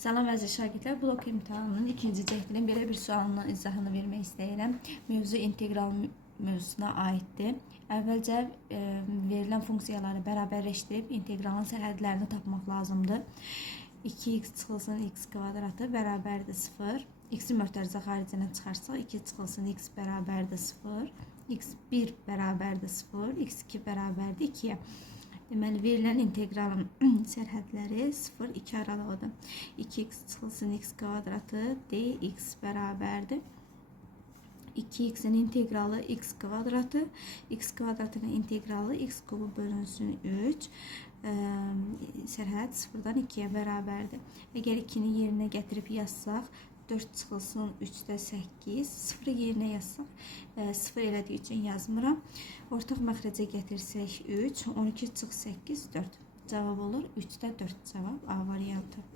Salam əziz şagirdlər, blok imtahanının ikinci cəhdinin belə bir sualının izahını vermək istəyirəm. Mövzu integral mövzusuna aiddir. Əvvəlcə verilən funksiyaları bərabərləşdirib integralın sərhədlərini tapmaq lazımdır. 2x çıxılsın x kvadratı bərabərdir 0. X-i möhtərizə xaricinə çıxarsaq 2 çıxılsın x bərabərdir 0. x1 bərabərdir 0. x2 bərabərdir 2-yə. Deməli, verilən integralın sərhədləri 0-2 aralığıdır. 2x çıxılsın x kvadratı dx bərabərdir. 2x'in integralı x kvadratı, x kvadratının integralı x kubu bölünsün 3. Sərhəd 0-dan 2-yə bərabərdir. Əgər 2-ni yerinə gətirib yazsaq, 4 çıxılsın 3-də 8, 0-ı yerinə yazsaq, 0 elədiyi üçün yazmıram. Ortaq məxrəcə gətirsək 3, 12 çıx 8, 4. Cavab olur 3-də 4 cavab A variantı.